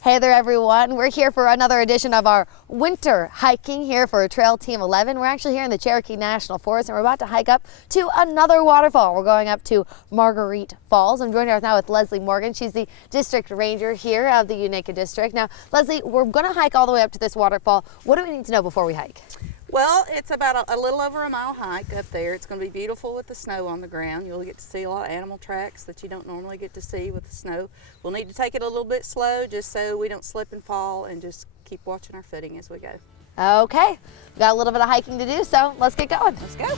Hey there everyone, we're here for another edition of our winter hiking here for Trail Team 11. We're actually here in the Cherokee National Forest and we're about to hike up to another waterfall. We're going up to Margarette Falls. I'm joined right now with Leslie Morgan. She's the district ranger here of the Unica District. Now Leslie, we're going to hike all the way up to this waterfall. What do we need to know before we hike? Well, it's about a little over a mile hike up there. It's going to be beautiful with the snow on the ground. You'll get to see a lot of animal tracks that you don't normally get to see with the snow. We'll need to take it a little bit slow just so we don't slip and fall, and just keep watching our footing as we go. Okay, we've got a little bit of hiking to do, so let's get going. Let's go.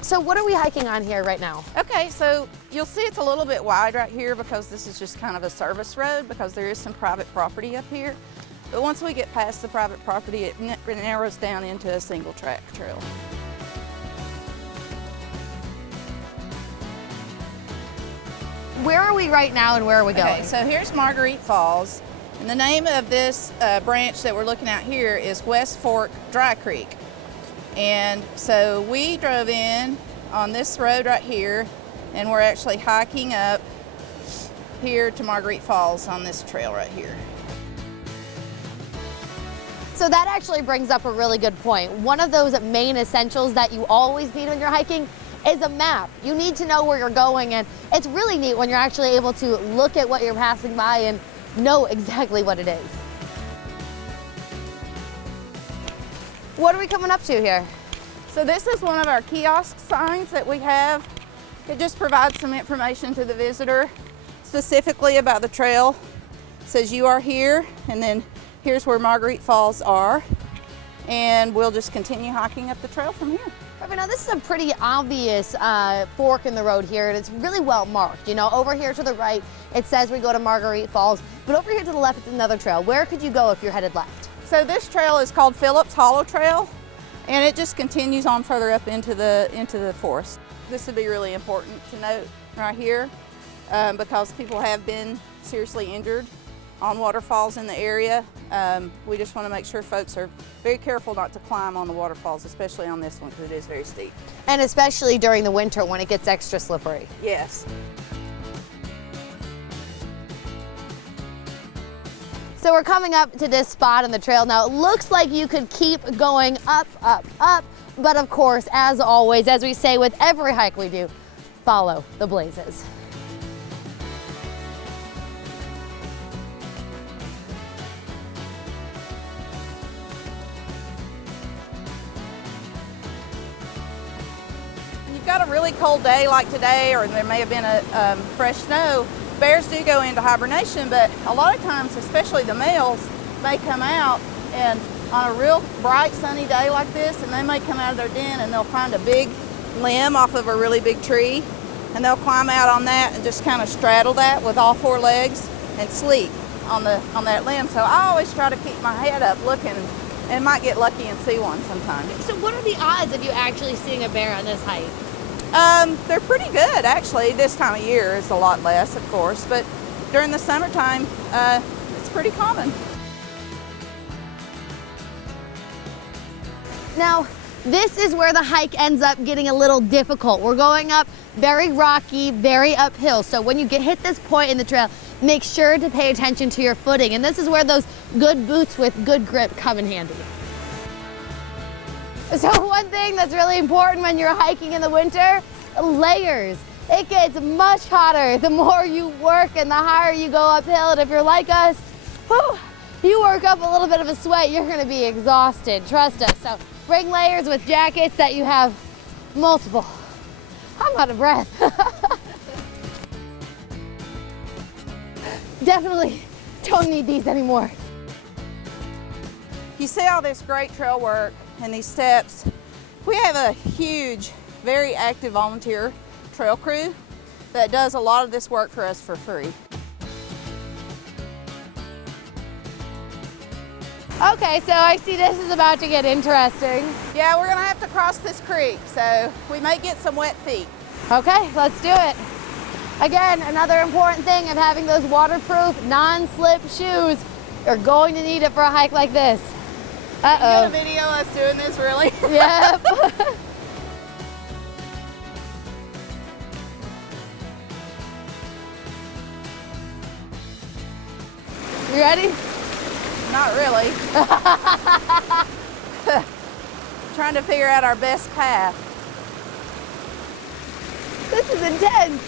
So what are we hiking on here right now? Okay, so you'll see it's a little bit wide right here because this is just kind of a service road because there is some private property up here. But once we get past the private property, it narrows down into a single track trail. Where are we right now and where are we going? Okay, so here's Margarette Falls. And the name of this branch that we're looking at here is West Fork Dry Creek. And so we drove in on this road right here, and we're actually hiking up here to Margarette Falls on this trail right here. So that actually brings up a really good point. One of those main essentials that you always need when you're hiking is a map. You need to know where you're going, and it's really neat when you're actually able to look at what you're passing by and know exactly what it is. What are we coming up to here? So this is one of our kiosk signs that we have. It just provides some information to the visitor, specifically about the trail. It says you are here, and then here's where Margarette Falls are. And we'll just continue hiking up the trail from here. Now this is a pretty obvious fork in the road here, and it's really well marked. You know, over here to the right, it says we go to Margarette Falls, but over here to the left, it's another trail. Where could you go if you're headed left? So this trail is called Phillips Hollow Trail, and it just continues on further up into the forest. This would be really important to note right here because people have been seriously injured on waterfalls in the area. We just want to make sure folks are very careful not to climb on the waterfalls, especially on this one because it is very steep. And especially during the winter when it gets extra slippery. Yes. So we're coming up to this spot on the trail now. It looks like you could keep going up, up, up, but of course, as always, as we say with every hike we do, follow the blazes. You've got a really cold day like today, or there may have been a fresh snow. Bears do go into hibernation, but a lot of times, especially the males, may come out and on a real bright sunny day like this, and they may come out of their den and they'll find a big limb off of a really big tree, and they'll climb out on that and just kind of straddle that with all four legs and sleep on that limb. So I always try to keep my head up looking, and might get lucky and see one sometimes. So what are the odds of you actually seeing a bear on this hike? They're pretty good, actually. This time of year is a lot less, of course, but during the summertime, it's pretty common. Now, this is where the hike ends up getting a little difficult. We're going up very rocky, very uphill. So when you hit this point in the trail, make sure to pay attention to your footing. And this is where those good boots with good grip come in handy. So one thing that's really important when you're hiking in the winter, layers. It gets much hotter the more you work and the higher you go uphill. And if you're like us, whew, you work up a little bit of a sweat, you're gonna be exhausted, trust us. So bring layers with jackets that you have multiple. I'm out of breath. Definitely don't need these anymore. You see all this great trail work and these steps. We have a huge, very active volunteer trail crew that does a lot of this work for us for free. Okay, so I see this is about to get interesting. Yeah, we're gonna have to cross this creek, so we may get some wet feet. Okay, let's do it. Again, another important thing of having those waterproof, non-slip shoes. You're going to need it for a hike like this. Uh-oh. You gonna video us doing this, really? Yep. You ready? Not really. Trying to figure out our best path. This is intense.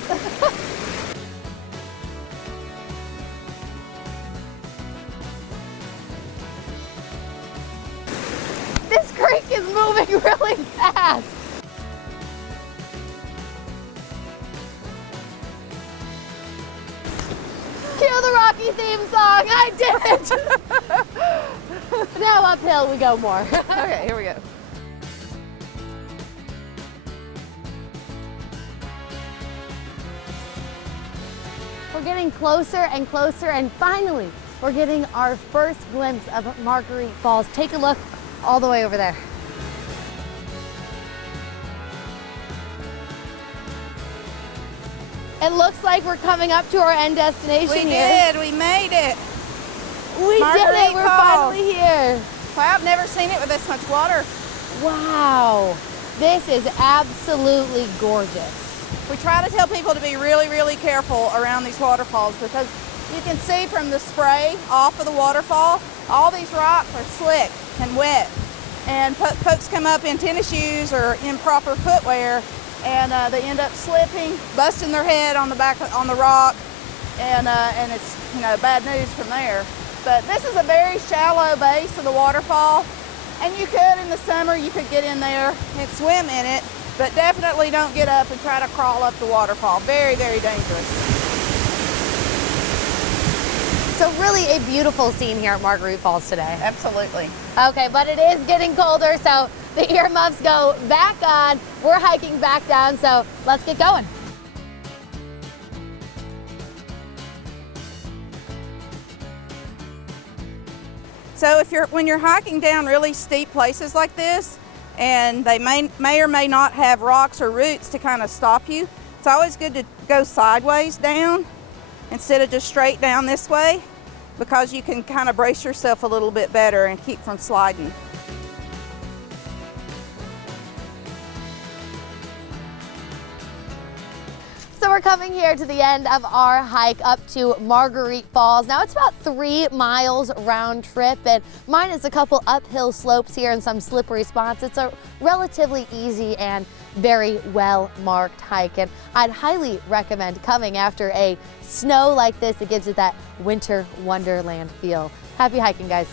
This creek is moving really fast. Cue the Rocky theme song. I did it. Now uphill we go more. Okay, here we go. We're getting closer and closer, and finally, we're getting our first glimpse of Margarette Falls. Take a look all the way over there. It looks like we're coming up to our end destination here. We made it. We did Margarette it, we're Falls. finally here. Wow, I've never seen it with this much water. Wow, this is absolutely gorgeous. We try to tell people to be really, really careful around these waterfalls because you can see from the spray off of the waterfall, all these rocks are slick and wet. And folks come up in tennis shoes or improper footwear, and they end up slipping, busting their head on the rock, and it's bad news from there. But this is a very shallow base of the waterfall, and you could in the summer you could get in there and swim in it, but definitely don't get up and try to crawl up the waterfall. Very, very dangerous. So really a beautiful scene here at Margarette Falls today. Absolutely. Okay, but it is getting colder, so the earmuffs go back on. We're hiking back down, so let's get going. So when you're hiking down really steep places like this, and they may or may not have rocks or roots to kind of stop you, it's always good to go sideways down instead of just straight down this way, because you can kind of brace yourself a little bit better and keep from sliding. So we're coming here to the end of our hike up to Margarette Falls. Now it's about 3 miles round trip, and minus a couple uphill slopes here and some slippery spots. It's a relatively easy and very well marked hike, and I'd highly recommend coming after a snow like this. It gives it that winter wonderland feel. Happy hiking, guys.